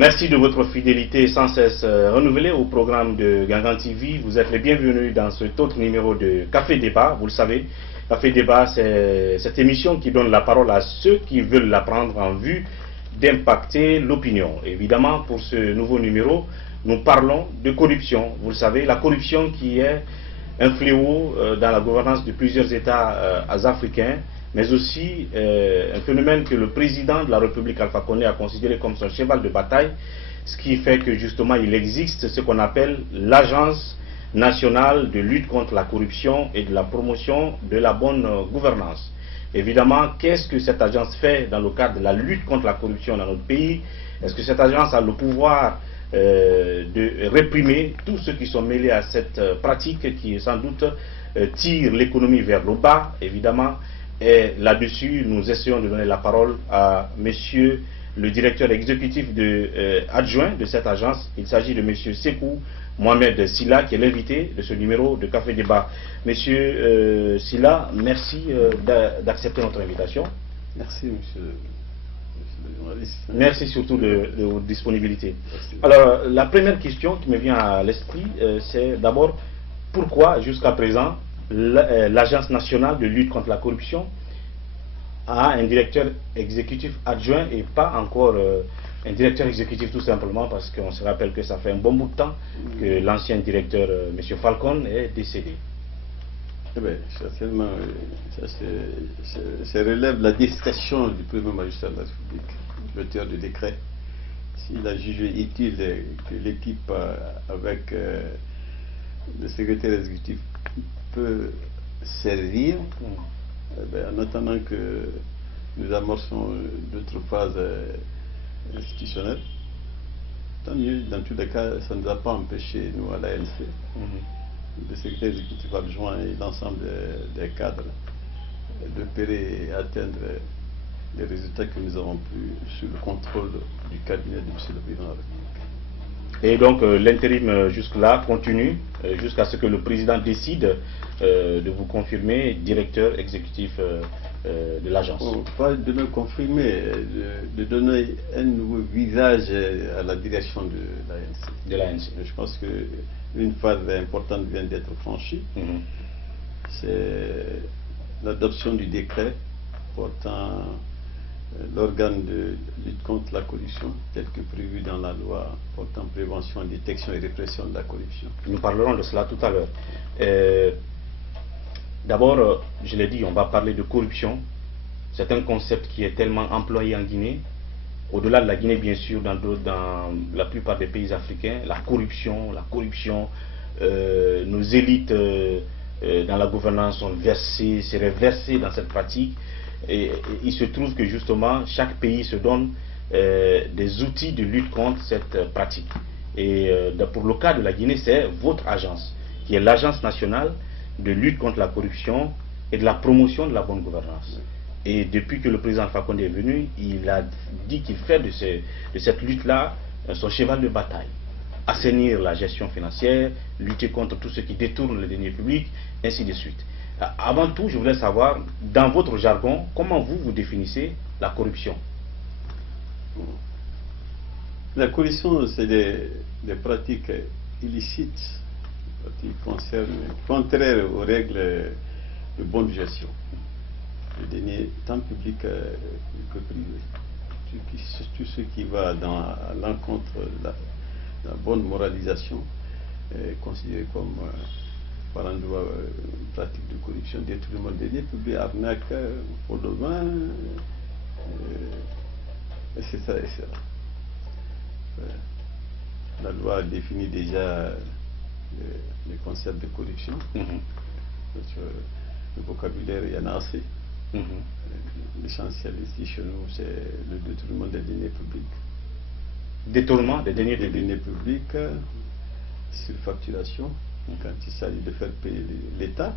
Merci de votre fidélité sans cesse renouvelée au programme de Gangan TV. Vous êtes les bienvenus dans cet autre numéro de Café Débat. Vous le savez, Café Débat, c'est cette émission qui donne la parole à ceux qui veulent la prendre en vue d'impacter l'opinion. Évidemment, pour ce nouveau numéro, nous parlons de corruption. Vous le savez, la corruption qui est un fléau dans la gouvernance de plusieurs États africains, mais aussi un phénomène que le président de la République Alpha Condé a considéré comme son cheval de bataille, ce qui fait que justement il existe ce qu'on appelle l'Agence nationale de lutte contre la corruption et de la promotion de la bonne gouvernance. Évidemment, qu'est-ce que cette agence fait dans le cadre de la lutte contre la corruption dans notre pays? Est-ce que cette agence a le pouvoir de réprimer tous ceux qui sont mêlés à cette pratique qui sans doute tire l'économie vers le bas, évidemment? Et là-dessus, nous essayons de donner la parole à monsieur le directeur exécutif adjoint de cette agence. Il s'agit de monsieur Sekou Mohamed Silla, qui est l'invité de ce numéro de Café Débat. Monsieur Silla, merci d'accepter notre invitation. Merci, monsieur le journaliste. Merci surtout de votre disponibilité. Alors, la première question qui me vient à l'esprit, c'est d'abord, pourquoi jusqu'à présent l'Agence nationale de lutte contre la corruption a un directeur exécutif adjoint et pas encore un directeur exécutif, tout simplement parce qu'on se rappelle que ça fait un bon bout de temps que l'ancien directeur, M. Falcon, est décédé. Eh bien, certainement, ça relève la discrétion du premier magistrat de la République, l'auteur du décret. S'il a jugé utile que l'équipe avec le secrétaire exécutif peut servir, en attendant que nous amorçons d'autres phases institutionnelles. Tant mieux, dans tous les cas, ça ne nous a pas empêché, nous, à l'ANC, le secrétaire exécutif adjoint et l'ensemble des cadres, d'opérer et atteindre les résultats que nous avons pu sous le contrôle du cabinet de M. le Président de la République. Et donc l'intérim jusque-là continue jusqu'à ce que le président décide de vous confirmer directeur exécutif de l'agence. Pas de me confirmer, de donner un nouveau visage à la direction de l'ANC. Je pense qu'une phase importante vient d'être franchie. C'est l'adoption du décret portant l'organe de lutte contre la corruption, tel que prévu dans la loi portant prévention, détection et répression de la corruption. Nous parlerons de cela tout à l'heure. D'abord, je l'ai dit, on va parler de corruption. C'est un concept qui est tellement employé en Guinée. Au-delà de la Guinée, bien sûr, dans la plupart des pays africains, la corruption, nos élites dans la gouvernance seraient versées dans cette pratique. Et il se trouve que justement chaque pays se donne des outils de lutte contre cette pratique. Et pour le cas de la Guinée, c'est votre agence, qui est l'Agence nationale de lutte contre la corruption et de la promotion de la bonne gouvernance. Et depuis que le président Alpha Condé est venu, il a dit qu'il fait de cette lutte-là son cheval de bataille. Assainir la gestion financière, lutter contre tout ce qui détourne les deniers publics, ainsi de suite. Avant tout, je voulais savoir, dans votre jargon, comment vous définissez la corruption? La corruption, c'est des pratiques illicites, des pratiques contraires aux règles de bonne gestion. Les deniers tant publics que privés. Tout ce qui va dans l'encontre de la bonne moralisation est considéré comme par endroit pratique de corruption, détournement des deniers publics, arnaque, pour le vin, etc. La loi définit déjà le concept de corruption. Le vocabulaire, il y en a assez. L'essentiel ici chez nous, c'est le détournement des deniers publics. Détournement des deniers publics, surfacturation, quand il s'agit de faire payer l'État,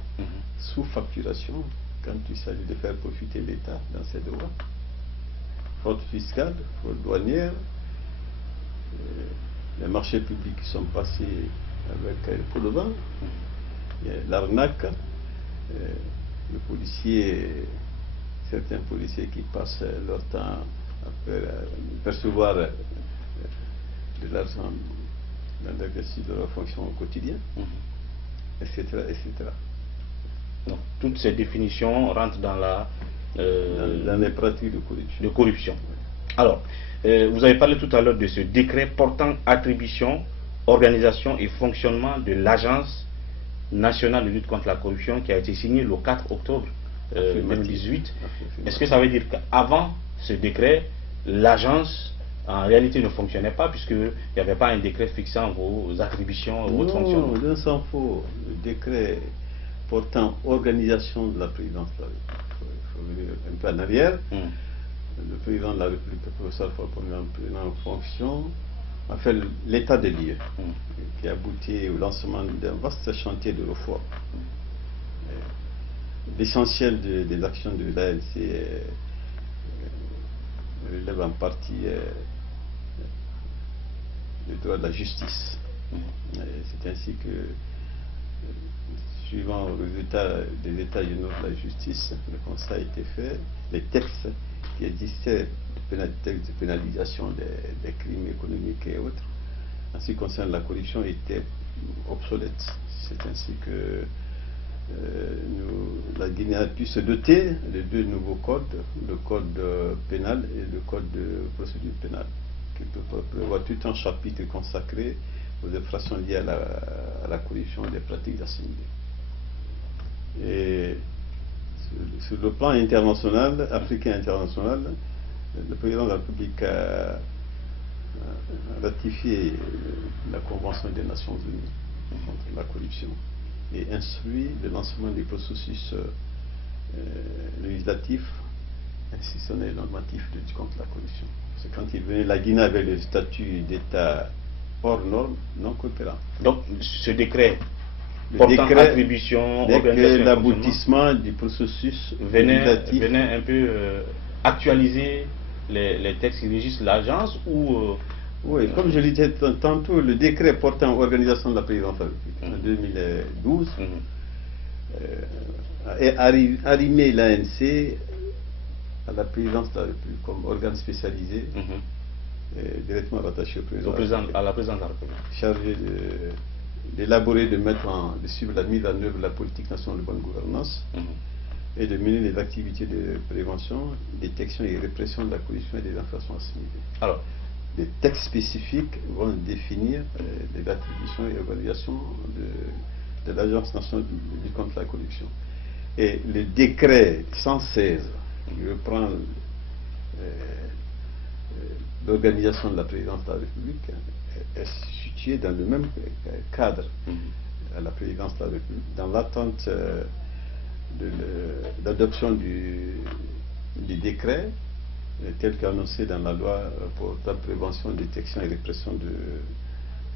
sous-facturation, quand il s'agit de faire profiter l'État dans ses droits, fraude fiscale, fraude douanière, les marchés publics qui sont passés avec le pot de vin, l'arnaque, le policier, certains policiers qui passent leur temps à percevoir de l'argent dans l'exercice de leur fonction au quotidien, etc., etc. Donc, toutes ces définitions rentrent dans dans les pratiques de corruption. Alors, vous avez parlé tout à l'heure de ce décret portant attribution, organisation et fonctionnement de l'Agence nationale de lutte contre la corruption qui a été signé le 4 octobre 2018. Est-ce que ça veut dire qu'avant ce décret, l'agence en réalité ne fonctionnait pas puisqu'il n'y avait pas un décret fixant vos attributions, votre fonctionnement? Non, s'en faut. Le décret portant organisation de la présidence de la République. Il faut venir un peu en arrière. Le président de la République, le professeur Fakonde, en fonction, a fait l'état des lieux qui a abouti au lancement d'un vaste chantier de réforme. L'essentiel des actions de l'ANC relève en partie le droit de la justice. C'est ainsi que, suivant le résultat des états généraux de la justice, le constat a été fait, les textes qui existaient, les textes de pénalisation des crimes économiques et autres, en ce qui concerne la corruption, étaient obsolètes. C'est ainsi que la Guinée a pu se doter de deux nouveaux codes, le code pénal et le code de procédure pénale, qui peut prévoir tout un chapitre consacré aux infractions liées à la corruption et des pratiques assimilées. Et sur le plan international, africain international, le président de la République a ratifié la Convention des Nations Unies contre la corruption et instruit le lancement du processus législatif, institutionnel et normatif de lutte contre la corruption. C'est quand il venait, la Guinée avait le statut d'État hors norme, non coopérant. Donc ce décret portant attribution, organisation, l'aboutissement du processus législatif venait un peu actualiser les textes qui régissent l'agence ou oui, comme je le disais tantôt, le décret portant organisation de la présidence de la République en 2012 a arrimé l'ANC à la présidence de la République comme organe spécialisé directement rattaché au président à la présidence de la République, chargé d'élaborer, de suivre la mise en œuvre de la politique nationale de bonne gouvernance et de mener les activités de prévention, détection et répression de la corruption et des infractions assimilées. Alors, les textes spécifiques vont définir les attributions et organisations de l'Agence nationale de lutte contre la corruption. Et le décret 116 qui reprend l'organisation de la présidence de la République est situé dans le même cadre à la présidence de la République, dans l'attente de l'adoption du décret tel qu'annoncé dans la loi pour la prévention, détection et répression de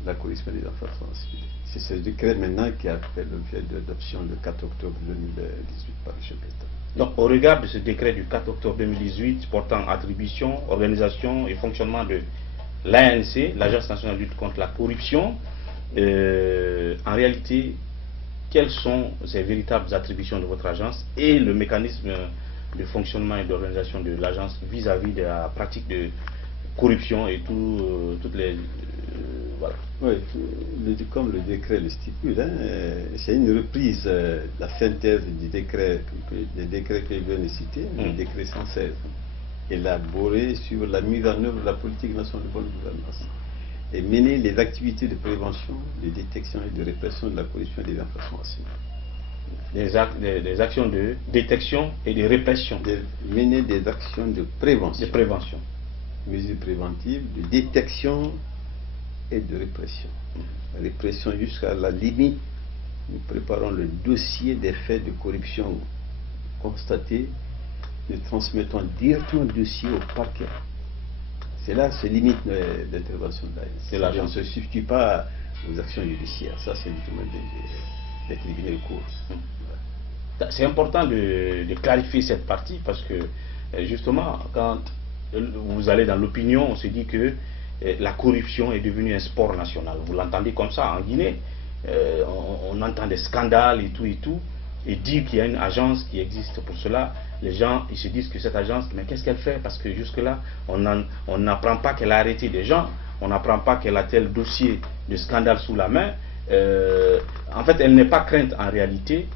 la corruption des infractions assimilées. C'est ce décret maintenant qui a fait l'objet d'adoption le 4 octobre 2018 par le chef d'État. Donc au regard de ce décret du 4 octobre 2018 portant attribution, organisation et fonctionnement de l'ANC, l'Agence nationale de lutte contre la corruption, en réalité, quelles sont ces véritables attributions de votre agence et le mécanisme de fonctionnement et d'organisation de l'agence vis-à-vis de la pratique de corruption et toutes les... voilà. Oui, comme le décret le stipule, c'est une reprise de la synthèse des décrets que je viens de citer, le décret 116, élaboré sur la mise en œuvre de la politique nationale de bonne gouvernance et mener les activités de prévention, de détection et de répression de la corruption et des infractions assimilées. Des actions de détection et de répression. Mener des actions de prévention. De prévention. Mesures préventives, de détection et de répression. Répression jusqu'à la limite. Nous préparons le dossier des faits de corruption constatés. Nous transmettons directement le dossier au parquet. C'est là, c'est limite d'intervention de l'ANC. On ne se substitue pas aux actions judiciaires. Ça, c'est le domaine des tribunaux de cour. C'est important de clarifier cette partie parce que justement, quand vous allez dans l'opinion, on se dit que la corruption est devenue un sport national. Vous l'entendez comme ça en Guinée. On entend des scandales et tout. Et dire qu'il y a une agence qui existe pour cela, les gens ils se disent que cette agence, mais qu'est-ce qu'elle fait? Parce que jusque-là, on n'apprend pas qu'elle a arrêté des gens, on n'apprend pas qu'elle a tel dossier de scandale sous la main. En fait, elle n'est pas crainte en réalité,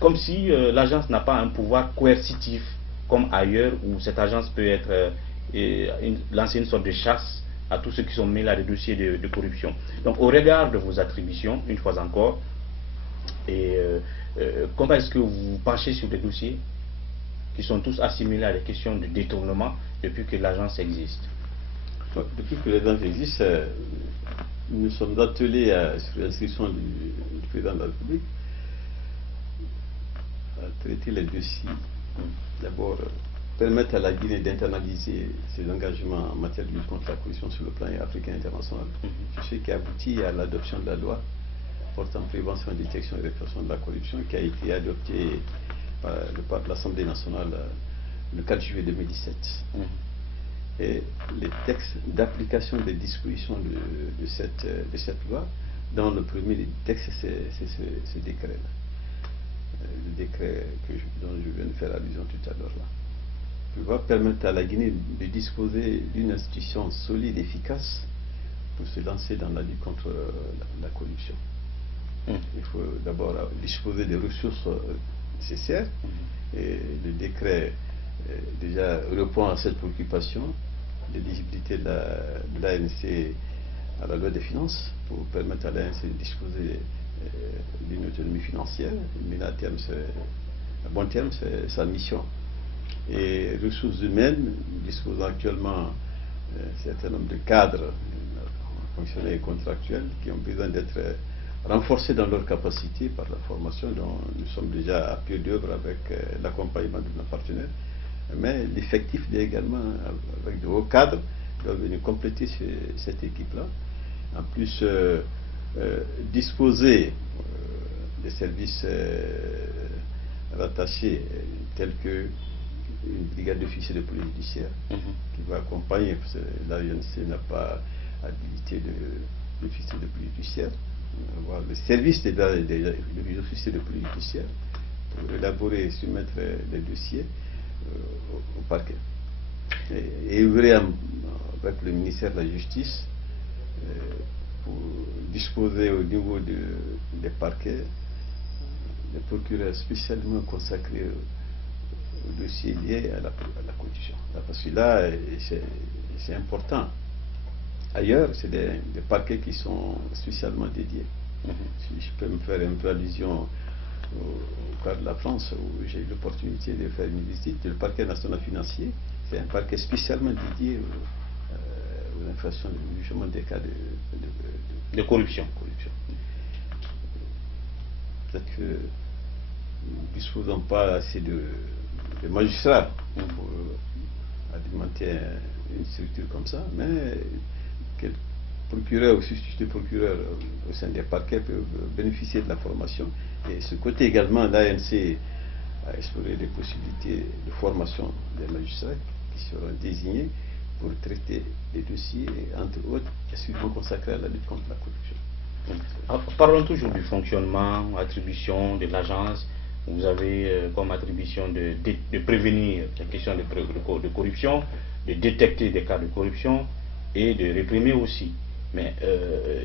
comme si l'agence n'a pas un pouvoir coercitif comme ailleurs où cette agence peut être lancer une sorte de chasse à tous ceux qui sont mêlés à des dossiers de corruption. Donc au regard de vos attributions, une fois encore, comment est-ce que vous penchez sur des dossiers qui sont tous assimilés à des questions de détournement depuis que l'agence existe? Depuis que l'agence existe, nous sommes attelés sur l'instruction du président de la République à traiter les dossiers. D'abord, permettre à la Guinée d'internaliser ses engagements en matière de lutte contre la corruption sur le plan africain et international. Ce qui aboutit à l'adoption de la loi portant prévention, détection et répression de la corruption, qui a été adoptée par l'Assemblée nationale le 4 juillet 2017. Et les textes d'application des dispositions de cette loi, dans le premier texte, c'est ce décret-là. Le décret dont je viens de faire allusion tout à l'heure là, qui va permettre à la Guinée de disposer d'une institution solide et efficace pour se lancer dans la lutte contre la corruption. Il faut d'abord disposer des ressources nécessaires, et le décret déjà répond à cette préoccupation, l'éligibilité de l'ANC à la loi des finances pour permettre à l'ANC de disposer d'une autonomie financière, mais à bon terme, c'est sa mission. Et ressources humaines, nous disposons actuellement un certain nombre de cadres, fonctionnaires et contractuels, qui ont besoin d'être renforcés dans leur capacité par la formation dont nous sommes déjà à pied d'œuvre avec l'accompagnement de nos partenaires. Mais l'effectif également, avec de hauts cadres, doivent venir compléter cette équipe-là. En plus, disposer des services rattachés tels que une brigade d'officiers de police judiciaire qui va accompagner, parce que l'ANC n'a pas habilité d'officiers de police judiciaire, avoir le service des officiers de police judiciaire pour élaborer et soumettre les dossiers au parquet. Et œuvrer avec le ministère de la Justice pour disposer au niveau des parquets des procureurs spécialement consacrés aux dossiers liés à la corruption. Parce que là, c'est important. Ailleurs, c'est des parquets qui sont spécialement dédiés. Si je peux me faire un peu allusion au cas de la France, où j'ai eu l'opportunité de faire une visite, le parquet national financier, c'est un parquet spécialement dédié aux infractions de jugement des cas de corruption. Peut-être que nous ne disposons pas assez de magistrats pour alimenter une structure comme ça, mais quel procureur ou substitut de procureur au sein des parquets peuvent bénéficier de la formation. Et ce côté également, l'ANC a exploré les possibilités de formation des magistrats qui seront désignés pour traiter les dossiers, entre autres, exclusivement consacrés à la lutte contre la corruption. Parlons toujours du fonctionnement, attribution de l'agence. Vous avez comme attribution de prévenir les questions de corruption, de détecter des cas de corruption et de réprimer aussi. Mais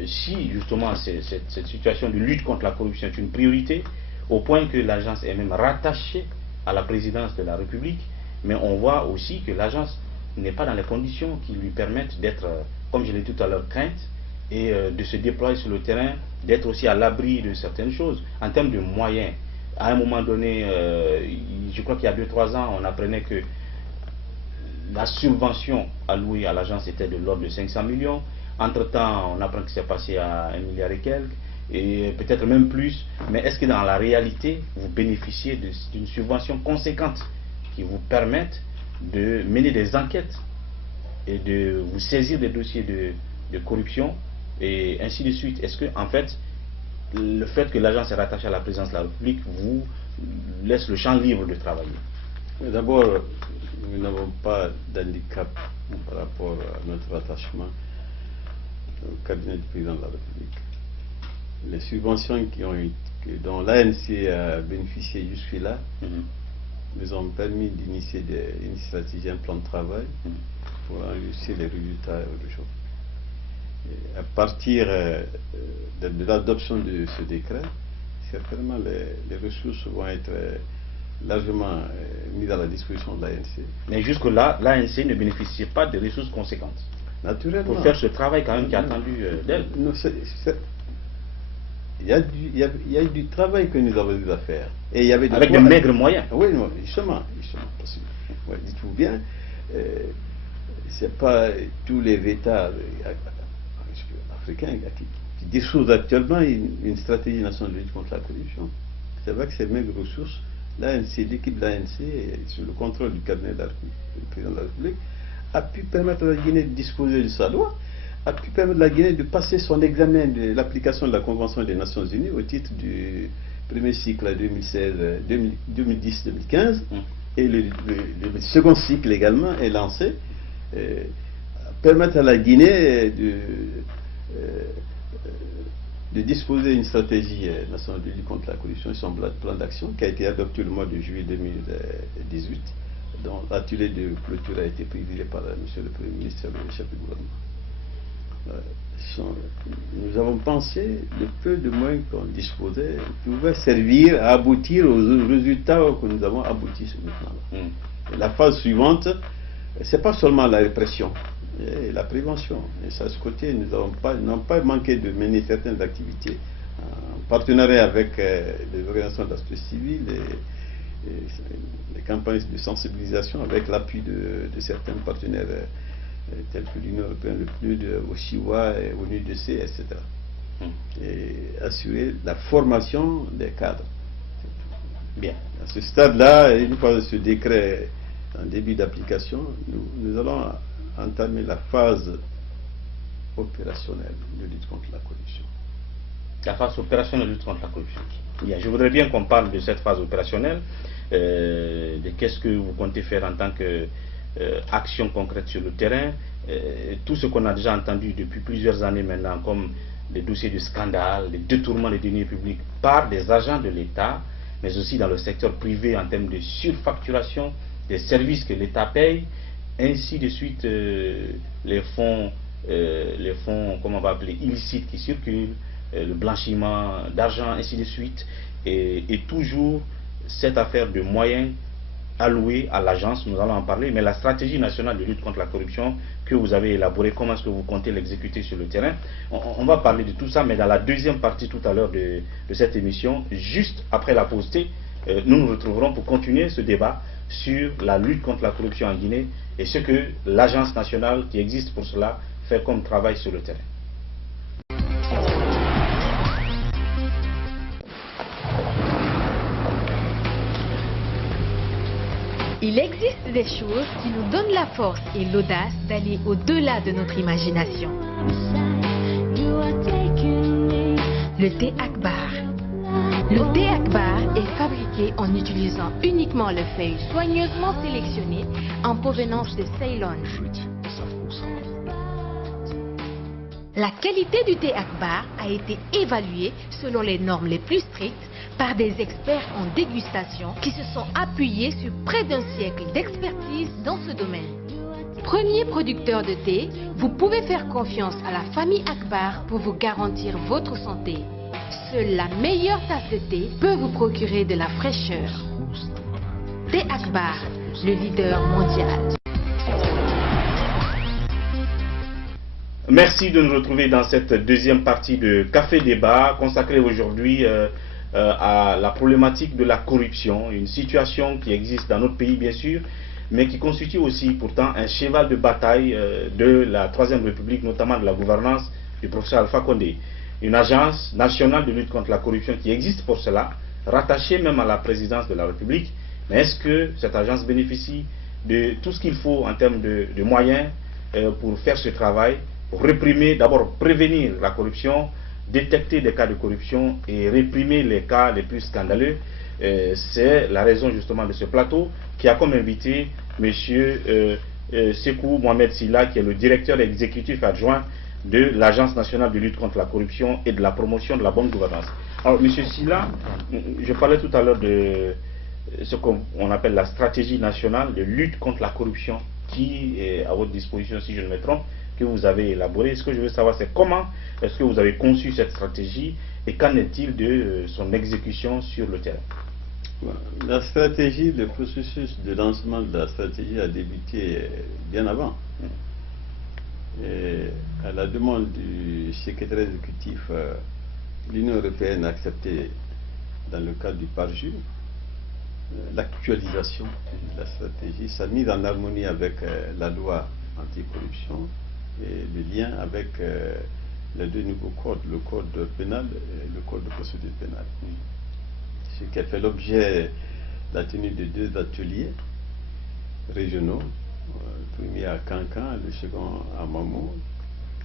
si justement cette situation de lutte contre la corruption est une priorité, au point que l'agence est même rattachée à la présidence de la République, mais on voit aussi que l'agence n'est pas dans les conditions qui lui permettent d'être, comme je l'ai dit tout à l'heure, crainte et de se déployer sur le terrain, d'être aussi à l'abri de certaines choses. En termes de moyens, à un moment donné, je crois qu'il y a 2-3 ans, on apprenait que la subvention allouée à l'agence était de l'ordre de 500 millions. Entre-temps, on apprend que c'est passé à 1 milliard et quelques, et peut-être même plus. Mais est-ce que dans la réalité, vous bénéficiez d'une subvention conséquente qui vous permette de mener des enquêtes et de vous saisir des dossiers de corruption et ainsi de suite? Est-ce que, en fait, le fait que l'agence est rattachée à la présidence de la République vous laisse le champ libre de travailler? D'abord, nous n'avons pas d'handicap par rapport à notre rattachement au cabinet du président de la République. Les subventions dont l'ANC a bénéficié jusque-là nous ont permis d'initier une stratégie, un plan de travail pour enregistrer les résultats aujourd'hui. Et à partir de l'adoption de ce décret, certainement les ressources vont être largement mises à la disposition de l'ANC. Mais jusque-là, l'ANC ne bénéficie pas de ressources conséquentes. Naturellement. Pour faire ce travail quand même qui est attendu d'elle. Il y a du travail que nous avons eu à faire. Et il y avait avec de maigres moyens. Oui, non, justement. Parce que, ouais, dites-vous bien, c'est pas tous les États africains qui disposent actuellement une stratégie nationale de lutte contre la corruption. C'est vrai que ces maigres ressources, l'ANC, l'équipe de l'ANC, sous le contrôle du cabinet du président de la République, a pu permettre à la Guinée de disposer de sa loi, a pu permettre à la Guinée de passer son examen de l'application de la Convention des Nations Unies au titre du premier cycle 2010-2015, et le second cycle également est lancé, permettre à la Guinée de disposer d'une stratégie nationale de lutte contre la corruption et son plan d'action qui a été adopté le mois de juillet 2018, dont l'atelier de clôture a été présidé par M. le Premier ministre et le chef du gouvernement. Nous avons pensé le peu de moyens qu'on disposait pouvait servir à aboutir aux résultats que nous avons aboutis maintenant. Et la phase suivante, c'est pas seulement la répression, et la prévention. Et ça, à ce côté, nous n'avons pas manqué de mener certaines activités en partenariat avec les organisations de la société civile et les campagnes de sensibilisation avec l'appui de certains partenaires tels que l'Union européenne, le PNUD, OSHIWA, ONUDC, etc. Et assurer la formation des cadres. Bien. À ce stade-là, une fois ce décret en début d'application, nous allons entamer la phase opérationnelle de lutte contre la corruption. La phase opérationnelle de lutte contre la corruption. Bien, je voudrais bien qu'on parle de cette phase opérationnelle, de qu'est-ce que vous comptez faire en tant qu'action concrète sur le terrain, tout ce qu'on a déjà entendu depuis plusieurs années maintenant, comme les dossiers de scandale, les détournements des deniers publics par des agents de l'État, mais aussi dans le secteur privé en termes de surfacturation des services que l'État paye, ainsi de suite les fonds, comment on va appeler, illicites qui circulent, le blanchiment d'argent, ainsi de suite, et toujours cette affaire de moyens alloués à l'agence, nous allons en parler, mais la stratégie nationale de lutte contre la corruption que vous avez élaborée, comment est-ce que vous comptez l'exécuter sur le terrain, on va parler de tout ça, mais dans la deuxième partie tout à l'heure de cette émission, juste après la pause thé, nous nous retrouverons pour continuer ce débat sur la lutte contre la corruption en Guinée et ce que l'agence nationale qui existe pour cela fait comme travail sur le terrain. Il existe des choses qui nous donnent la force et l'audace d'aller au-delà de notre imagination. Le thé Akbar. Le thé Akbar est fabriqué en utilisant uniquement les feuilles soigneusement sélectionnées en provenance de Ceylon. La qualité du thé Akbar a été évaluée selon les normes les plus strictes par des experts en dégustation qui se sont appuyés sur près d'un siècle d'expertise dans ce domaine. Premier producteur de thé, vous pouvez faire confiance à la famille Akbar pour vous garantir votre santé. Seule la meilleure tasse de thé peut vous procurer de la fraîcheur. Thé Akbar, le leader mondial. Merci de nous retrouver dans cette deuxième partie de Café Débat consacrée aujourd'hui à la problématique de la corruption, une situation qui existe dans notre pays bien sûr, mais qui constitue aussi pourtant un cheval de bataille de la Troisième République, notamment de la gouvernance du professeur Alpha Condé. Une agence nationale de lutte contre la corruption qui existe pour cela, rattachée même à la présidence de la République, mais est-ce que cette agence bénéficie de tout ce qu'il faut en termes de moyens pour faire ce travail, pour réprimer, d'abord prévenir la corruption, détecter des cas de corruption et réprimer les cas les plus scandaleux? C'est la raison justement de ce plateau qui a comme invité M. Sekou Mohamed Silla, qui est le directeur exécutif adjoint de l'Agence nationale de lutte contre la corruption et de la promotion de la bonne gouvernance. Alors M. Silla, je parlais tout à l'heure de ce qu'on appelle la stratégie nationale de lutte contre la corruption qui est à votre disposition, si je ne me trompe, que vous avez élaboré. Ce que je veux savoir, c'est comment est-ce que vous avez conçu cette stratégie et qu'en est-il de son exécution sur le terrain? La stratégie, le processus de lancement de la stratégie a débuté bien avant. Et à la demande du secrétaire exécutif, l'Union européenne a accepté, dans le cadre du PARJU, l'actualisation de la stratégie, sa mise en harmonie avec la loi anticorruption et le lien avec les deux nouveaux codes, le code pénal et le code de procédure pénale. Ce qui a fait l'objet de la tenue de 2 ateliers régionaux, le premier à Cancan, le second à Mamou,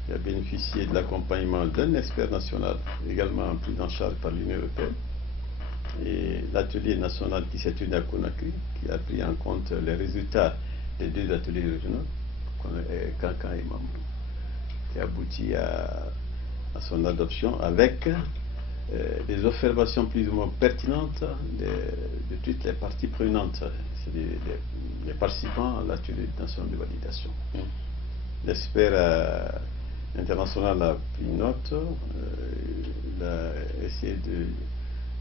qui a bénéficié de l'accompagnement d'un expert national, également pris en charge par l'Union européenne, et l'atelier national qui s'est tenu à Conakry, qui a pris en compte les résultats des 2 ateliers régionaux, Cancan et Mamou, qui a abouti à son adoption avec des observations plus ou moins pertinentes de toutes les parties prenantes, c'est les participants à l'atelier national de validation. L'expert international a pris note, il a essayé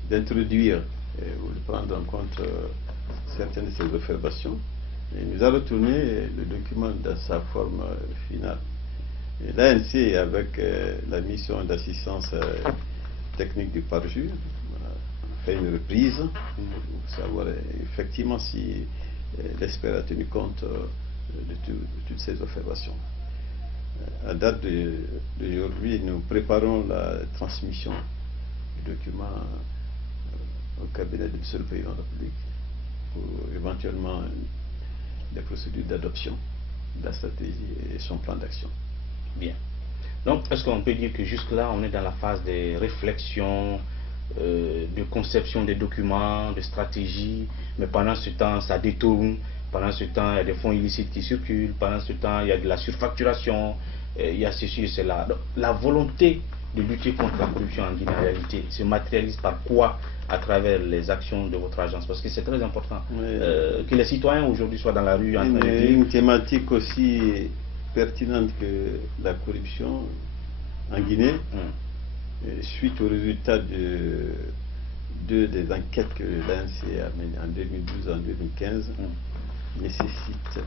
d'introduire ou de prendre en compte certaines de ces observations, et il nous a retourné le document dans sa forme finale. Et l'ANC, avec la mission d'assistance technique du PARJU, a fait une reprise pour savoir effectivement si l'expert a tenu compte de toutes ces observations. À date d'aujourd'hui, nous préparons la transmission du document au cabinet du Monsieur le Président de la République pour éventuellement des procédures d'adoption de la stratégie et son plan d'action. Bien. Donc, est-ce qu'on peut dire que jusque-là, on est dans la phase des réflexions, de conception des documents, de stratégie, mais pendant ce temps, ça détourne, pendant ce temps, il y a des fonds illicites qui circulent, pendant ce temps, il y a de la surfacturation, il y a ceci et cela. Donc, la volonté de lutter contre la corruption en Guinée, en réalité, se matérialise par quoi à travers les actions de votre agence? Parce que c'est très important que les citoyens aujourd'hui soient dans la rue en train de dire... Une thématique aussi pertinente que la corruption en Guinée, suite aux résultats des enquêtes que l'ANC a menées en 2012 et en 2015, nécessite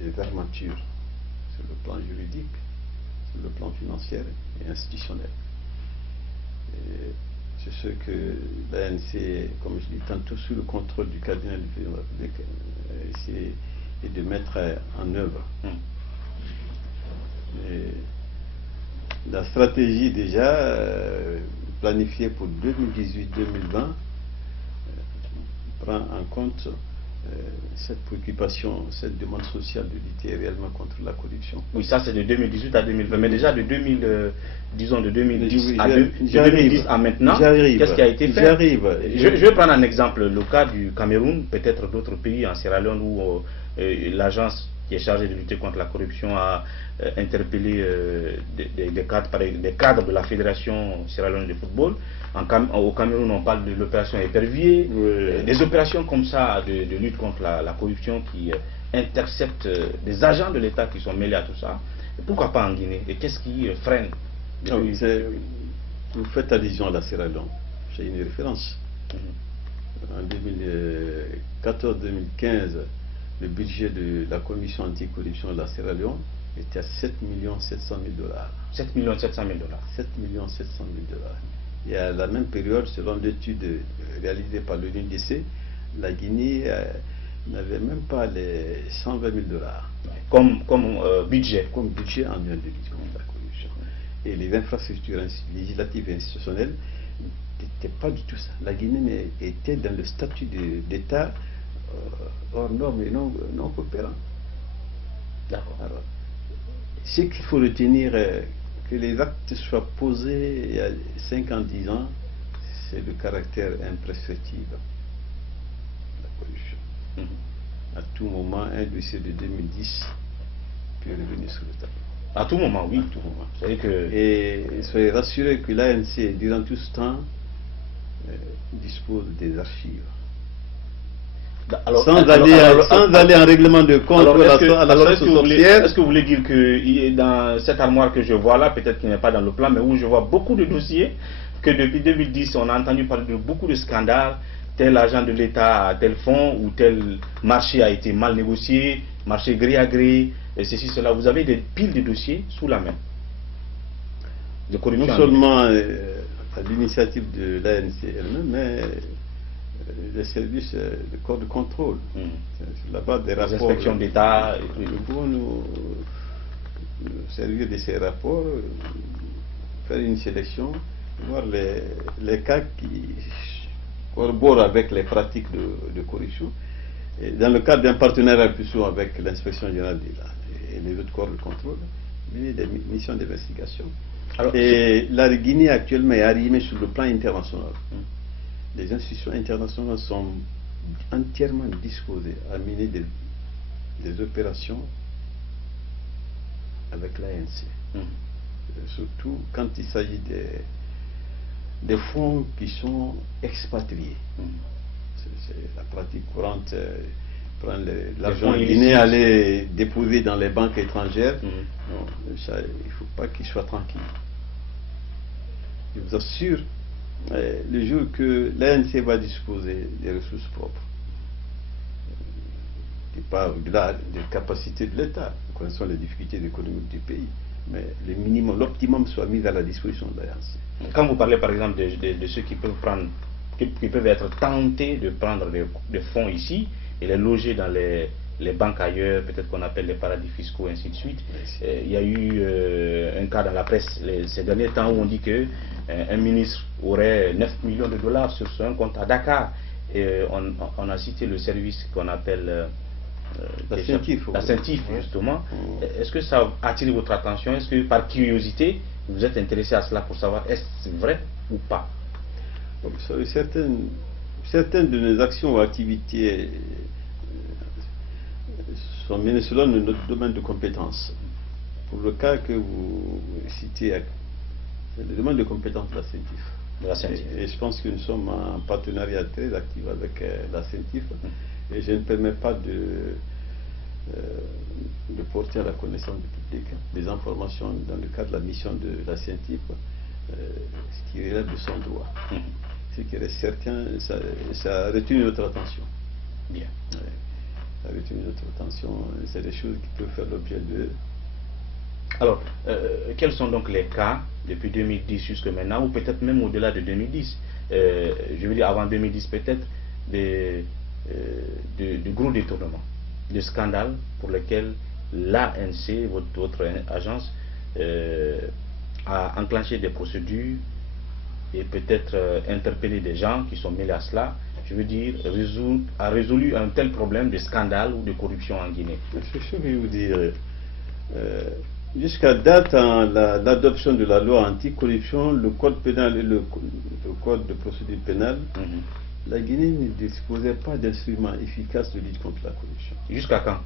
des fermetures sur le plan juridique, sur le plan financier et institutionnel. C'est ce que l'ANC, comme je dis tantôt, sous le contrôle du cabinet du président de la République, essaie de mettre en œuvre. Et la stratégie déjà planifiée pour 2018-2020 prend en compte cette préoccupation, cette demande sociale de lutter réellement contre la corruption. Oui, ça c'est de 2018 à 2020, mais déjà de 2010 à maintenant, qu'est-ce qui a été fait? Je vais prendre un exemple, le cas du Cameroun, peut-être d'autres pays, en Sierra Leone, où l'agence qui est chargée de lutter contre la corruption a interpellé des cadres de la Fédération Sierra Leone de football. Au Cameroun, on parle de l'opération Épervier, des opérations comme ça de lutte contre la corruption qui interceptent des agents de l'État qui sont mêlés à tout ça. Et pourquoi pas en Guinée? Et qu'est-ce qui freine? Vous faites allusion à la Sierra Leone, c'est une référence. En 2014-2015, le budget de la commission anticorruption de la Sierra Leone était à 7 700 000 $. 7 700 000 $. 7 700 000 $. Et à la même période, selon l'étude réalisée par l'UNIDC, la Guinée n'avait même pas les 120 000 $. Comme budget. Comme budget annuel de lutte contre la corruption. Et les infrastructures législatives et institutionnelles n'étaient pas du tout ça. La Guinée était dans le statut d'État hors norme et non coopérant. D'accord. Alors, ce qu'il faut retenir, que les actes soient posés il y a 5 ans, 10 ans, c'est le caractère imprescriptible de la corruption. À tout moment, un dossier de 2010 peut revenir sur le tableau. À tout moment, oui. À tout moment. Et soyez rassurés que l'ANC, durant tout ce temps, dispose des archives. Alors, sans aller en règlement de compte est-ce que vous voulez dire que dans cette armoire que je vois là, peut-être qu'il n'est pas dans le plan, mais où je vois beaucoup de dossiers, que depuis 2010, on a entendu parler de beaucoup de scandales, tel agent de l'État a tel fonds, ou tel marché a été mal négocié, marché gré à gré, et ceci, cela. Vous avez des piles de dossiers sous la main de corruption. Non seulement à l'initiative de l'ANC elle-même, mais les services de corps de contrôle. Là-bas, des rapports. Les inspections d'État. Nous pouvons nous servir de ces rapports, faire une sélection, voir les cas qui corroborent avec les pratiques de corruption. Et dans le cadre d'un partenariat plus souvent avec l'inspection générale et les autres corps de contrôle, mais des missions d'investigation. Et la Guinée actuellement est arrimée sur le plan international. Les institutions internationales sont entièrement disposées à mener des opérations avec l'ANC. Surtout quand il s'agit des fonds qui sont expatriés. C'est la pratique courante. Prendre l'argent guinéen, aller déposer dans les banques étrangères. Non, ça, il ne faut pas qu'il soit tranquille. Je vous assure, le jour que l'ANC va disposer des ressources propres, pas au-delà des capacités de l'État, nous connaissons les difficultés économiques du pays, mais le minimum, l'optimum soit mis à la disposition de l'ANC. Quand vous parlez par exemple de ceux qui peuvent prendre, qui peuvent être tentés de prendre des fonds ici et les loger dans les banques ailleurs, peut-être qu'on appelle les paradis fiscaux, ainsi de suite. Il y a eu un cas dans la presse ces derniers temps où on dit que un ministre aurait 9 millions de dollars sur son compte à Dakar. Et on a cité le service qu'on appelle la CENTIF, justement. Est-ce que ça a attiré votre attention? Est-ce que par curiosité, vous êtes intéressé à cela pour savoir est-ce vrai ou pas? Vous savez, certaines de nos actions ou activités sont menées selon notre domaine de compétence. Pour le cas que vous citez, c'est le domaine de compétence de la CENTIF. Et je pense que nous sommes en partenariat très actif avec la CENTIF. Et je ne permets pas de porter à la connaissance du public des informations dans le cadre de la mission de la CENTIF, ce qui relève de son droit. Ce qui est certain, ça a retenu notre attention. Bien. Ça a retenu notre attention. C'est des choses qui peuvent faire l'objet de... Alors, quels sont donc les cas depuis 2010 jusqu'à maintenant, ou peut-être même au-delà de 2010, je veux dire avant 2010 peut-être, de gros détournements, de scandales pour lesquels l'ANC, votre agence, a enclenché des procédures et peut-être interpellé des gens qui sont mêlés à cela, je veux dire, a résolu un tel problème de scandale ou de corruption en Guinée? Je vais vous dire, jusqu'à date, l'adoption de la loi anticorruption, le code pénal et le code de procédure pénale, la Guinée ne disposait pas d'instruments efficaces de lutte contre la corruption. Jusqu'à quand?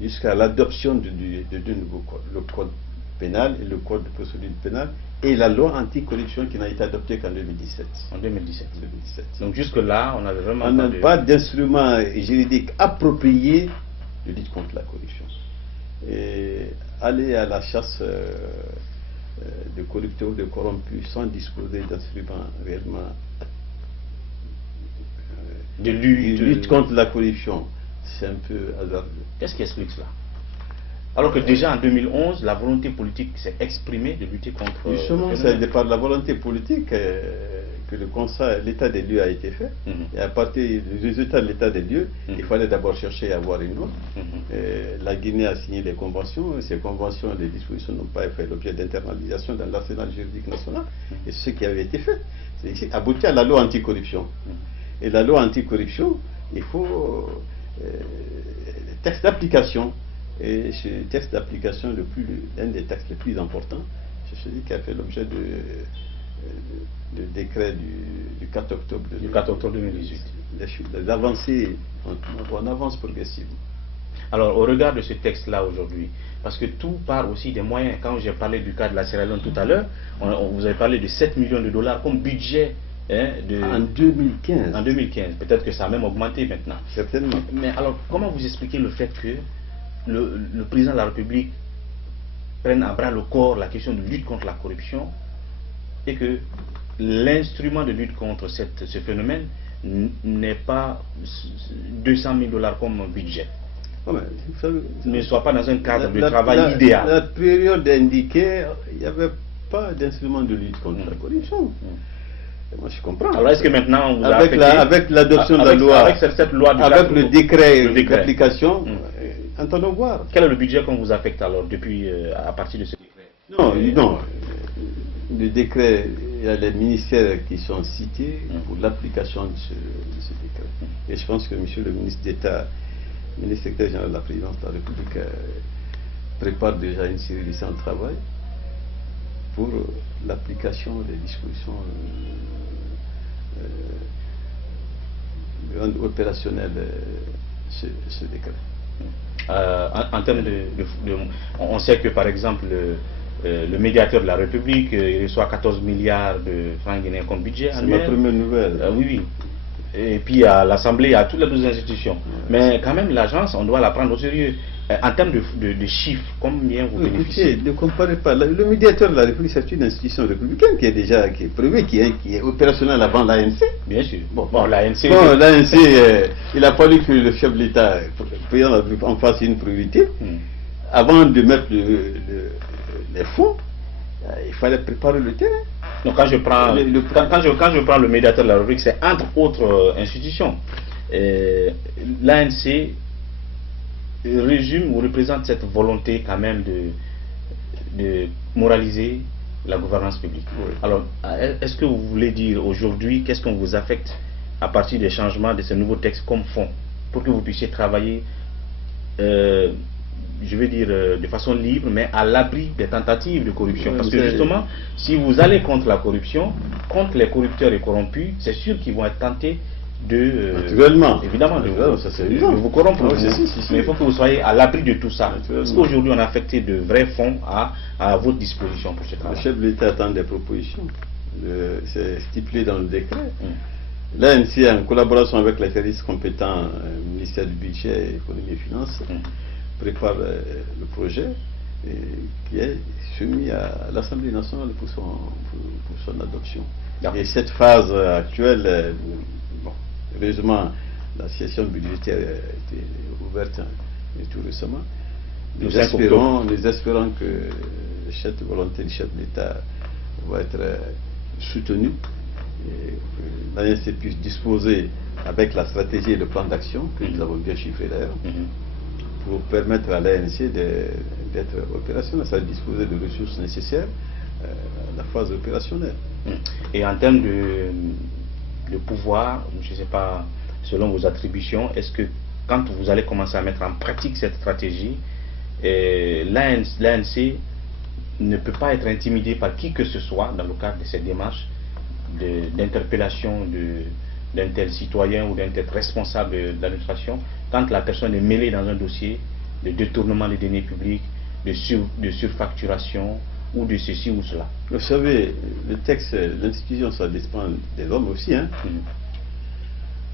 Jusqu'à l'adoption de deux nouveaux codes, le code pénal et le code de procédure pénale, et la loi anticorruption qui n'a été adoptée qu'en 2017. En 2017. Donc jusque-là, on n'avait vraiment pas d'instruments juridiques appropriés de lutte contre la corruption. Et aller à la chasse de corrupteurs ou de corrompus sans disposer d'instruments réellement de lutte contre la corruption, c'est un peu hasardeux. Qu'est-ce qui explique cela? Alors que déjà en 2011, la volonté politique s'est exprimée de lutter contre... Justement, c'est par la volonté politique que l'état des lieux a été fait. Et à partir du résultat de l'état des lieux, il fallait d'abord chercher à avoir une autre. La Guinée a signé des conventions. Ces conventions, les dispositions n'ont pas fait l'objet d'internalisation dans l'arsenal juridique national. Et ce qui avait été fait, c'est abouti à la loi anticorruption. Et la loi anticorruption, il faut texte d'application. Et ce texte d'application, l'un des textes les plus importants, c'est celui qui a fait l'objet du décret du 4 octobre 2018. Les avancées, on avance progressivement. Alors, au regard de ce texte-là aujourd'hui, parce que tout part aussi des moyens. Quand j'ai parlé du cas de la Sierra Leone tout à l'heure, vous avez parlé de 7 millions de dollars comme budget En 2015. En 2015. Peut-être que ça a même augmenté maintenant. Certainement. Mais alors, comment vous expliquez le fait que le président de la République prenne à bras le corps la question de lutte contre la corruption et que l'instrument de lutte contre ce phénomène n'est pas 200 000 $ comme budget, ne soit pas dans un cadre de travail idéal. La période indiquée, il n'y avait pas d'instrument de lutte contre la corruption. Moi, je comprends. Alors, est-ce que maintenant, vous avec l'adoption de la loi, avec cette loi avec le décret d'application, entendons voir. Quel est le budget qu'on vous affecte alors depuis à partir de ce décret? Non. Le décret, il y a les ministères qui sont cités pour l'application de ce décret. Et je pense que M. le ministre d'État, ministre secrétaire général de la présidence de la République, prépare déjà une série de séances de travail pour l'application des dispositions opérationnelles de ce décret. En termes on sait que par exemple le médiateur de la République il reçoit 14 milliards de francs guinéens comme budget annuel. C'est ma première nouvelle. Oui. Et puis à l'Assemblée, à toutes les deux institutions. Mais quand même, l'agence, on doit la prendre au sérieux. En termes de chiffres, combien vous bénéficiez? Ne comparez pas. Le médiateur de la République, c'est une institution républicaine qui est privée, qui est opérationnelle avant l'ANC. Bien sûr. Bon, l'ANC... il a fallu que le chef de l'État, en fasse une priorité. Avant de mettre les fonds, il fallait préparer le terrain. Donc quand je prends le médiateur de la République, c'est entre autres institutions. L'ANC résume ou représente cette volonté quand même de moraliser la gouvernance publique. Oui. Alors, est-ce que vous voulez dire aujourd'hui qu'est-ce qu'on vous affecte à partir des changements de ce nouveau texte comme fonds pour que vous puissiez travailler je vais dire de façon libre, mais à l'abri des tentatives de corruption. Parce que justement, si vous allez contre la corruption, contre les corrupteurs et corrompus, c'est sûr qu'ils vont être tentés de... Naturellement. Évidemment, de vous corrompre. Mais il faut que vous soyez à l'abri de tout ça. Parce qu'aujourd'hui, on a affecté de vrais fonds à votre disposition pour ce travail. Le chef de l'État attend des propositions. C'est stipulé dans le décret. L'ANC, en collaboration avec les services compétents, ministère du Budget, Économie et Finances, prépare le projet qui est soumis à l'Assemblée nationale pour son adoption. Et cette phase actuelle, heureusement, la session budgétaire a été ouverte tout récemment. Nous espérons que cette volonté du chef de l'État va être soutenue et que l'ANC puisse disposer avec la stratégie et le plan d'action que nous avons bien chiffré d'ailleurs, pour permettre à l'ANC d'être opérationnelle, c'est-à-dire disposer de ressources nécessaires à la phase opérationnelle. Et en termes de pouvoir, je ne sais pas, selon vos attributions, est-ce que quand vous allez commencer à mettre en pratique cette stratégie, l'ANC ne peut pas être intimidé par qui que ce soit dans le cadre de cette démarche d'interpellation d'un tel citoyen ou d'un tel responsable de l'administration, quand la personne est mêlée dans un dossier de détournement des deniers publics, de surfacturation ou de ceci ou cela. Vous savez, le texte, l'institution, ça dépend des hommes aussi.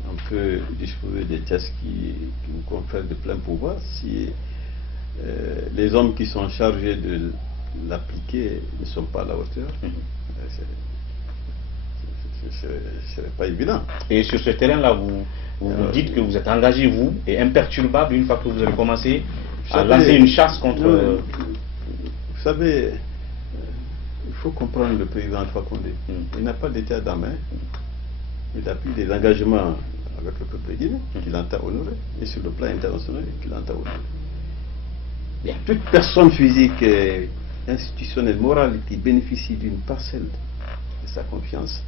On peut disposer des textes qui nous confèrent de plein pouvoir si les hommes qui sont chargés de l'appliquer ne sont pas à la hauteur. Ce n'est pas évident. Et sur ce terrain-là, vous dites que vous êtes engagé, vous, et imperturbable une fois que vous avez commencé à lancer une chasse contre... Vous savez, il faut comprendre le président Alpha Condé. Il n'a pas d'État dans la main. Il a pris des engagements avec le peuple guinéen qu'il entend honorer, et sur le plan international qu'il entend honorer. Bien. Toute personne physique, institutionnelle, morale qui bénéficie d'une parcelle de sa confiance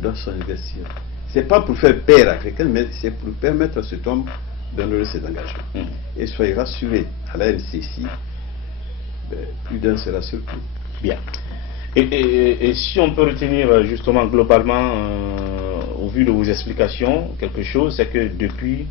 doit s'en investir. Ce n'est pas pour faire peur à quelqu'un, mais c'est pour permettre à cet homme d'honorer ses engagements. Et soyez rassurés, à l'ANC ici, plus d'un sera surpris. Bien. Et si on peut retenir justement globalement, au vu de vos explications, quelque chose, c'est que depuis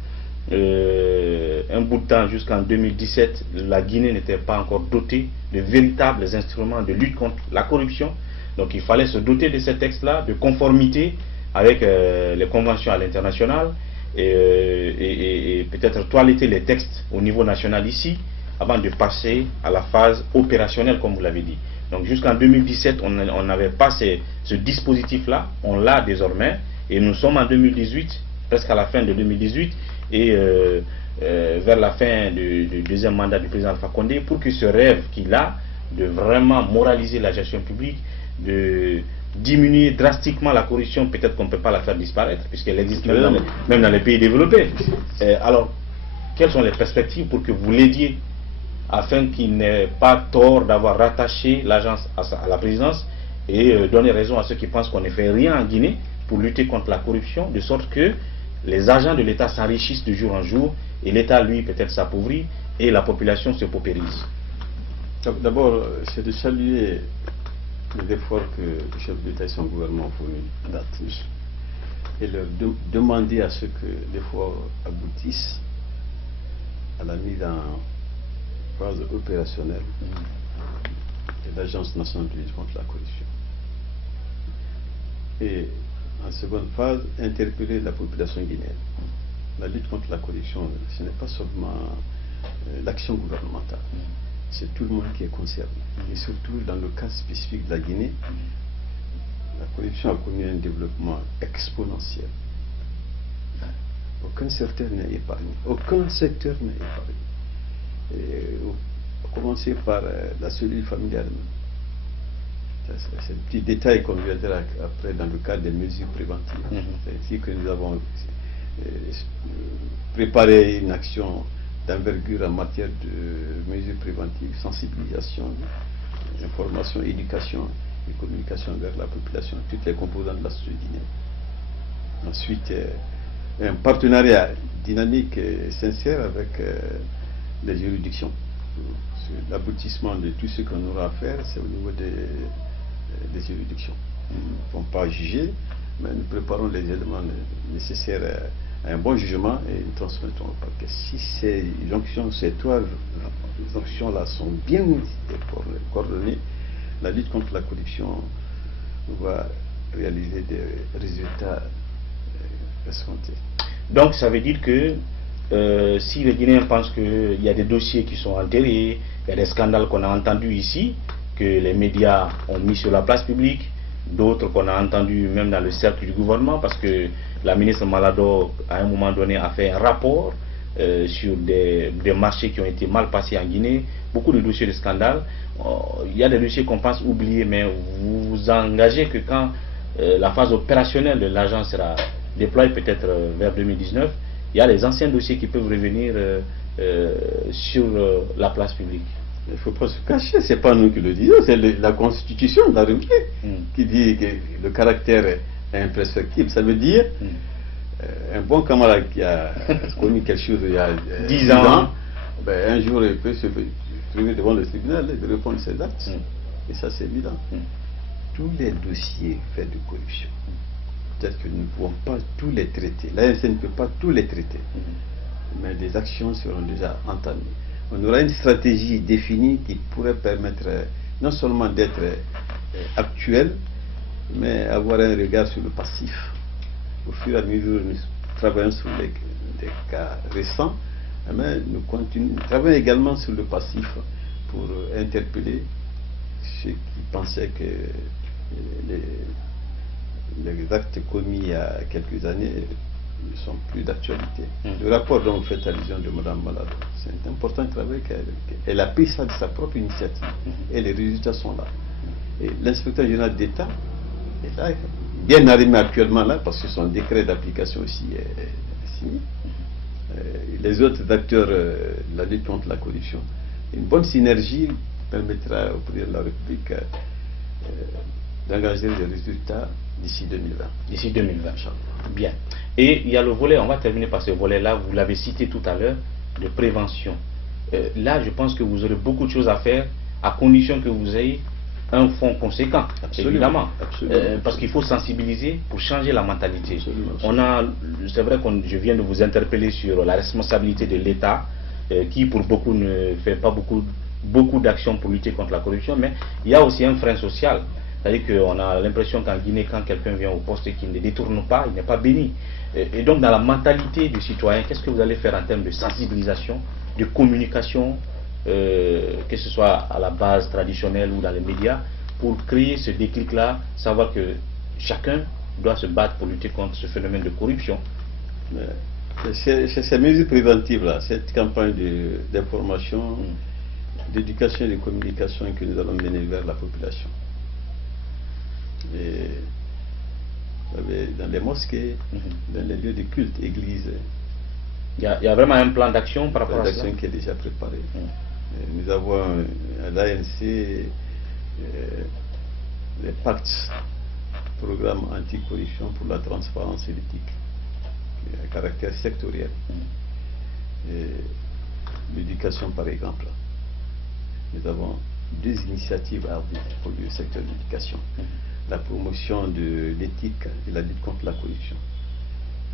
un bout de temps, jusqu'en 2017, la Guinée n'était pas encore dotée de véritables instruments de lutte contre la corruption. Donc il fallait se doter de ces textes-là, de conformité avec les conventions à l'international et peut-être toiletter les textes au niveau national ici avant de passer à la phase opérationnelle comme vous l'avez dit. Donc jusqu'en 2017 on n'avait pas ce dispositif-là, on l'a désormais et nous sommes en 2018, presque à la fin de 2018 et vers la fin du deuxième mandat du président Alpha Condé pour que ce rêve qu'il a de vraiment moraliser la gestion publique, de diminuer drastiquement la corruption, peut-être qu'on ne peut pas la faire disparaître puisqu'elle existe même dans les pays développés. Alors, quelles sont les perspectives pour que vous l'aidiez afin qu'il n'ait pas tort d'avoir rattaché l'agence à la présidence et donner raison à ceux qui pensent qu'on ne fait rien en Guinée pour lutter contre la corruption, de sorte que les agents de l'État s'enrichissent de jour en jour et l'État, lui, peut-être s'appauvrit et la population se paupérise. D'abord, c'est de saluer les efforts que le chef de l'État et son gouvernement ont fournis et leur demander à ce que l'effort aboutisse à la mise en phase opérationnelle de l'Agence nationale de lutte contre la corruption. Et en seconde phase, interpeller la population guinéenne. La lutte contre la corruption, ce n'est pas seulement l'action gouvernementale. C'est tout le monde qui est concerné. Et surtout dans le cas spécifique de la Guinée, la corruption a connu un développement exponentiel. Aucun secteur n'est épargné. Aucun secteur n'est épargné. À commencer par la cellule familiale. C'est un petit détail qu'on viendra après dans le cadre des mesures préventives. C'est ainsi que nous avons préparé une action d'envergure en matière de mesures préventives, sensibilisation, information, éducation et communication vers la population, toutes les composantes de la société guinéenne. Ensuite, un partenariat dynamique et sincère avec les juridictions. L'aboutissement de tout ce qu'on aura à faire, c'est au niveau des juridictions. Nous ne pouvons pas juger, mais nous préparons les éléments nécessaires à un bon jugement et nous transmettons au parquet. Si ces trois jonctions-là sont bien coordonnées, la lutte contre la corruption va réaliser des résultats escomptés. Donc ça veut dire que si les Guinéens pensent qu'il y a des dossiers qui sont enterrés, il y a des scandales qu'on a entendus ici, que les médias ont mis sur la place publique, d'autres qu'on a entendus même dans le cercle du gouvernement, parce que la ministre Malado, à un moment donné, a fait un rapport sur des marchés qui ont été mal passés en Guinée, beaucoup de dossiers de scandale. Il y a des dossiers qu'on pense oublier, mais vous vous engagez que quand la phase opérationnelle de l'agence sera déployée, peut-être vers 2019, il y a les anciens dossiers qui peuvent revenir sur la place publique. Il ne faut pas se cacher, ce n'est pas nous qui le disons, c'est la Constitution de la République qui dit que le caractère est imprescriptible. Ça veut dire un bon camarade qui a commis quelque chose il y a 10 ans, ben, un jour il peut se trouver devant le tribunal et de répondre à ses actes. Et ça c'est évident. Tous les dossiers faits de corruption, peut-être que nous ne pouvons pas tous les traiter. L'ANC ne peut pas tous les traiter. Mais des actions seront déjà entamées. On aura une stratégie définie qui pourrait permettre non seulement d'être actuelle, mais avoir un regard sur le passif. Au fur et à mesure nous travaillons sur des cas récents, mais nous travaillons également sur le passif pour interpeller ceux qui pensaient que les actes commis il y a quelques années ne sont plus d'actualité. Le rapport dont vous faites allusion de Mme Malado, c'est un important travail qu'elle a pris ça de sa propre initiative et les résultats sont là. Et l'inspecteur général d'État est là, bien arrimé actuellement là, parce que son décret d'application aussi est signé. Les autres acteurs de la lutte contre la corruption, une bonne synergie permettra au président de la République d'engager des résultats d'ici 2020. D'ici 2020, bien. Et il y a le volet, on va terminer par ce volet-là, vous l'avez cité tout à l'heure, de prévention. Là, je pense que vous aurez beaucoup de choses à faire, à condition que vous ayez un fonds conséquent, évidemment. Parce qu'il faut sensibiliser pour changer la mentalité. C'est vrai que je viens de vous interpeller sur la responsabilité de l'État, qui pour beaucoup ne fait pas beaucoup d'actions pour lutter contre la corruption, mais il y a aussi un frein social. C'est-à-dire qu'on a l'impression qu'en Guinée, quand quelqu'un vient au poste et qu'il ne détourne pas, il n'est pas béni. Et donc, dans la mentalité du citoyen, qu'est-ce que vous allez faire en termes de sensibilisation, de communication, que ce soit à la base traditionnelle ou dans les médias, pour créer ce déclic-là, savoir que chacun doit se battre pour lutter contre ce phénomène de corruption? C'est ces mesures préventives-là, cette campagne d'information, d'éducation et de communication que nous allons mener vers la population. Et, vous savez, dans les mosquées, dans les lieux de culte, églises. Il y a vraiment un plan d'action par rapport à ça? Un plan d'action qui est déjà préparé. Nous avons à l'ANC les pactes, programme anti-corruption pour la transparence et l'éthique, à caractère sectoriel. L'éducation, par exemple. Nous avons 2 initiatives ardues pour le secteur de l'éducation. La promotion de l'éthique et la lutte contre la corruption.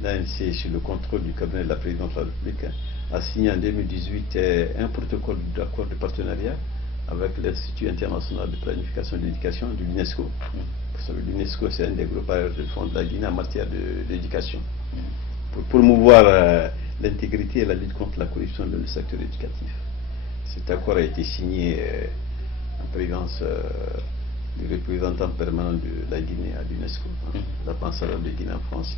L'ANC, sur le contrôle du cabinet de la présidente de la République, a signé en 2018 un protocole d'accord de partenariat avec l'Institut international de planification de l'éducation de l'UNESCO. Vous savez, l'UNESCO, c'est un des gros bailleurs de fonds de la Guinée en matière d'éducation. Pour promouvoir l'intégrité et la lutte contre la corruption dans le secteur éducatif. Cet accord a été signé en présence du représentant permanent de la Guinée à l'UNESCO, l'ambassadeur de Guinée en France,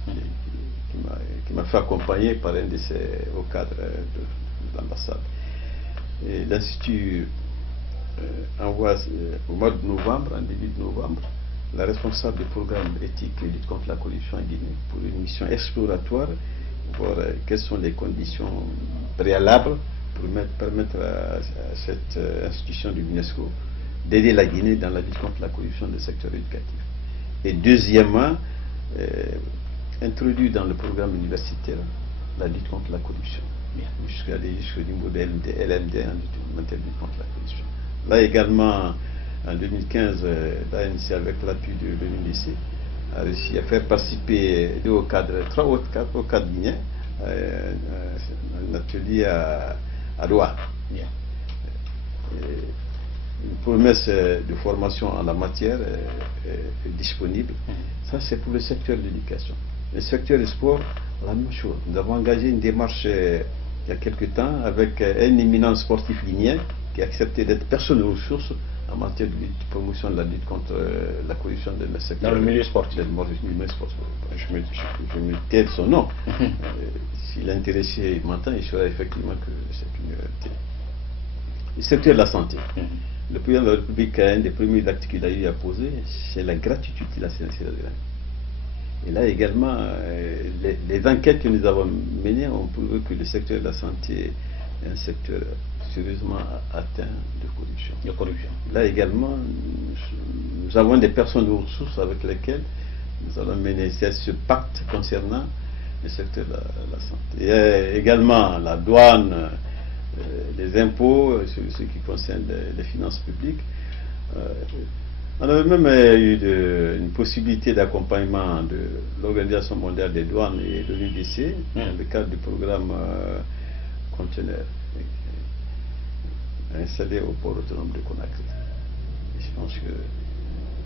qui m'a fait accompagner par un de ses hauts cadres de l'ambassade. L'Institut envoie au mois de novembre, en début de novembre, la responsable du programme éthique et lutte contre la corruption en Guinée pour une mission exploratoire, voir quelles sont les conditions préalables pour permettre à cette institution de l'UNESCO d'aider la Guinée dans la lutte contre la corruption du secteur éducatif. Et deuxièmement, introduit dans le programme universitaire la lutte contre la corruption, jusqu'au niveau de LMD en matière de lutte contre la corruption. Là également, en 2015, l'ANC, avec l'appui de l'UNIC, a réussi à faire participer 3 hauts cadres guinéens à un atelier à Douala. Une promesse de formation en la matière est disponible. Ça, c'est pour le secteur de l'éducation. Le secteur du sport, la même chose. Nous avons engagé une démarche il y a quelque temps avec un éminent sportif guinéen qui a accepté d'être personne ressource en matière de promotion de la lutte contre la corruption dans le secteur. Dans le milieu sportif. Je me tais de son nom. S'il est intéressé, il m'entend, il saura effectivement que c'est une réalité. Le secteur de la santé. Le président de la République, un des premiers actes qu'il a eu à poser, c'est la gratuité de la CNC. Et là également, les enquêtes que nous avons menées ont prouvé que le secteur de la santé est un secteur sérieusement atteint de corruption. Là également, nous avons des personnes de ressources avec lesquelles nous allons mener ce pacte concernant le secteur de la santé. Et également la douane, les impôts, ce qui concerne les finances publiques. On avait même eu une possibilité d'accompagnement de l'Organisation mondiale des douanes et de l'UDC dans le cadre du programme conteneur installé au port autonome de Conakry. Je pense que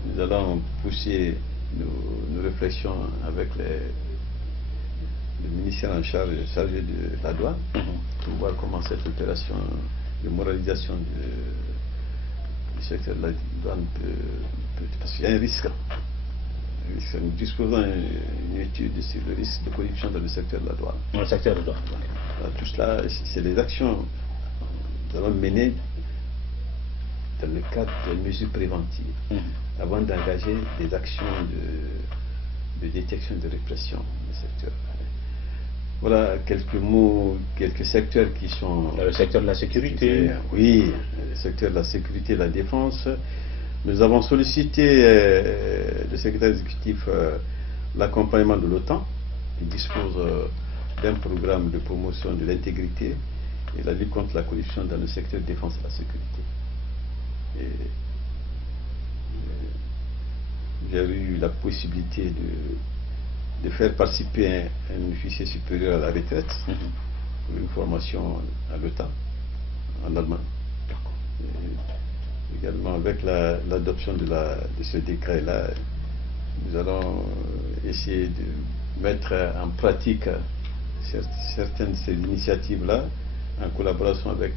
nous allons pousser nos réflexions avec le ministère en charge chargé de la douane pour voir comment cette opération de moralisation du secteur de la douane peut parce qu'il y a un risque. Nous disposons d'une étude sur le risque de corruption dans le secteur de la douane. Dans le secteur de la douane. Tout cela, c'est des actions que nous allons mener dans le cadre de mesures préventives avant d'engager des actions de détection et de répression dans le secteur. Voilà quelques mots, quelques secteurs qui sont... Le secteur de la sécurité. Oui, le secteur de la sécurité et de la défense. Nous avons sollicité le secrétaire exécutif l'accompagnement de l'OTAN, qui dispose d'un programme de promotion de l'intégrité et la lutte contre la corruption dans le secteur de défense et de la sécurité. J'ai eu la possibilité de faire participer un officier supérieur à la retraite pour une formation à l'OTAN en Allemagne. également avec l'adoption de ce décret-là, nous allons essayer de mettre en pratique certaines de ces initiatives-là en collaboration avec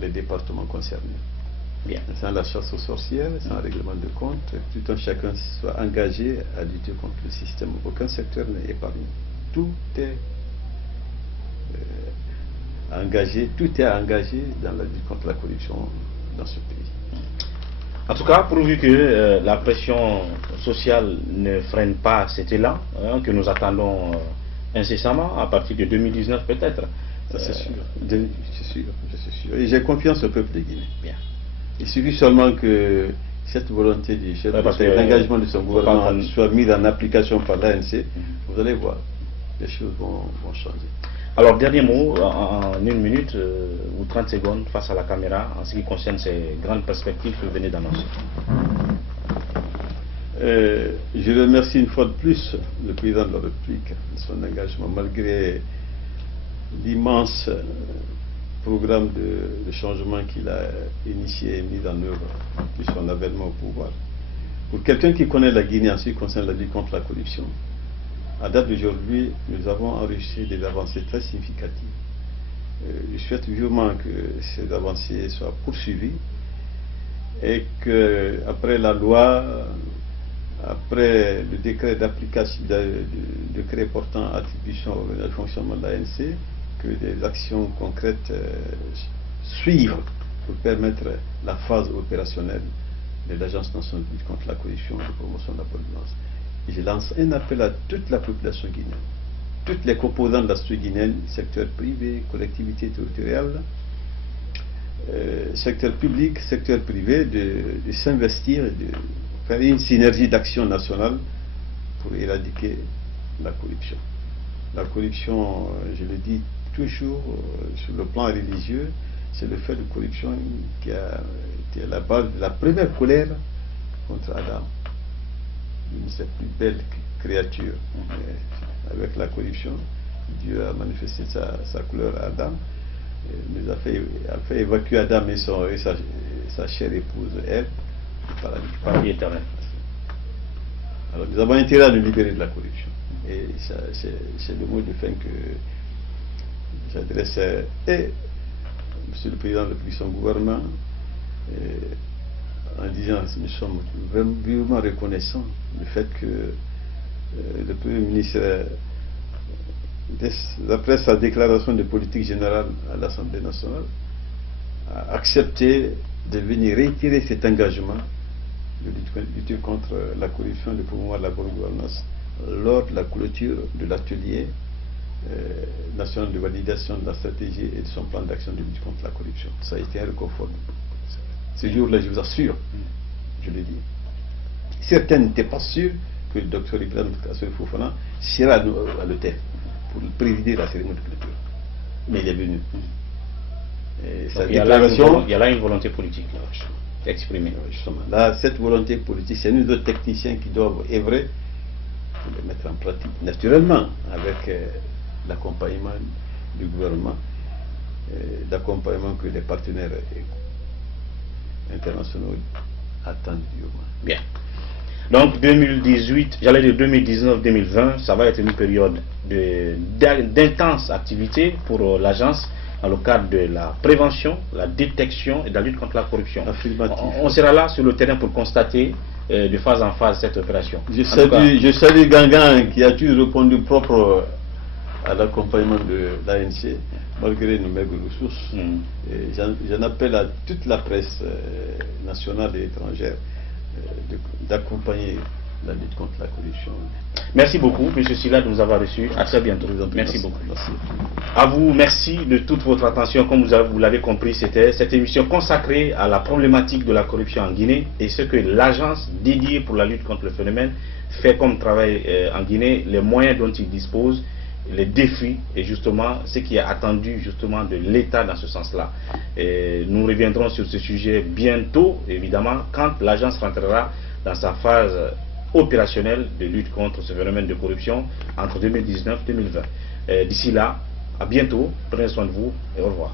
les départements concernés. Bien. Sans la chasse aux sorcières, sans règlement de compte, tout un chacun soit engagé à lutter contre le système. Aucun secteur n'est épargné. Tout est engagé dans la lutte contre la corruption dans ce pays. En tout cas, pourvu que la pression sociale ne freine pas cet élan que nous attendons incessamment, à partir de 2019 peut-être. Ça c'est sûr. Je suis sûr. Et j'ai confiance au peuple de Guinée. Bien. Il suffit seulement que cette volonté du chef d'engagement de son gouvernement soit mise en application par l'ANC. Vous allez voir, les choses vont changer. Alors, dernier mot, en 1 minute ou 30 secondes face à la caméra, en ce qui concerne ces grandes perspectives que vous venez d'annoncer. Je remercie une fois de plus le président de la République de son engagement, malgré l'immense programme de changement qu'il a initié et mis en œuvre depuis son avènement au pouvoir. Pour quelqu'un qui connaît la Guinée en ce qui concerne la lutte contre la corruption, à date d'aujourd'hui, nous avons enregistré des avancées très significatives. Je souhaite vivement que ces avancées soient poursuivies et qu'après la loi, après le décret d'application, décret portant attribution au fonctionnement de l'ANC, que des actions concrètes suivent pour permettre la phase opérationnelle de l'Agence nationale de lutte contre la corruption et de promotion de la bonne gouvernance. Et je lance un appel à toute la population guinéenne, toutes les composantes de la société guinéenne, secteur privé, collectivité territoriale, secteur public, secteur privé, de s'investir et de faire une synergie d'action nationale pour éradiquer la corruption. La corruption, je le dis toujours, sur le plan religieux, c'est le fait de corruption qui a été à la base de la première colère contre Adam. Une de ses plus belles créatures. Avec la corruption, Dieu a manifesté sa couleur à Adam, nous a fait évacuer Adam et sa chère épouse Ève du paradis éternel. Alors nous avons intérêt à nous libérer de la corruption. Et c'est le mot de fin que j'adresse à Monsieur le Président de son gouvernement, en disant que nous sommes vraiment reconnaissants du fait que le Premier ministre, après sa déclaration de politique générale à l'Assemblée nationale, a accepté de venir réitérer cet engagement de lutter contre la corruption, de promouvoir la bonne gouvernance lors de la clôture de l'atelier national de validation de la stratégie et de son plan d'action de lutte contre la corruption. Ça a été un reconfort. Ce jour-là, je vous assure, je le dis, certains n'étaient pas sûrs que le docteur Ibrahim Kassel Fofana sera à l'hôtel pour présider la cérémonie de clôture. Mais il est venu. Et sa déclaration, il y a là une volonté politique exprimée. Justement. Là, cette volonté politique, c'est nous autres techniciens qui doivent œuvrer pour les mettre en pratique, naturellement, avec l'accompagnement du gouvernement, l'accompagnement que les partenaires internationaux attendent durement. Bien. Donc 2018, j'allais dire 2019-2020, ça va être une période d'intense activité pour l'agence dans le cadre de la prévention, la détection et de la lutte contre la corruption. On sera là sur le terrain pour constater de phase en phase cette opération. Je salue Gangan qui a toujours répondu propre à l'accompagnement de l'ANC malgré nos maigres ressources. J'en appelle à toute la presse nationale et étrangère d'accompagner la lutte contre la corruption. Merci beaucoup, M. Sylla, de nous avoir reçus. À très bientôt. Merci beaucoup. Merci. À vous, merci de toute votre attention. Comme vous l'avez compris, c'était cette émission consacrée à la problématique de la corruption en Guinée et ce que l'agence dédiée pour la lutte contre le phénomène fait comme travail en Guinée, les moyens dont il dispose, les défis et justement ce qui est attendu justement de l'État dans ce sens-là. Nous reviendrons sur ce sujet bientôt, évidemment, quand l'agence rentrera dans sa phase opérationnelle de lutte contre ce phénomène de corruption entre 2019 et 2020. D'ici là, à bientôt, prenez soin de vous et au revoir.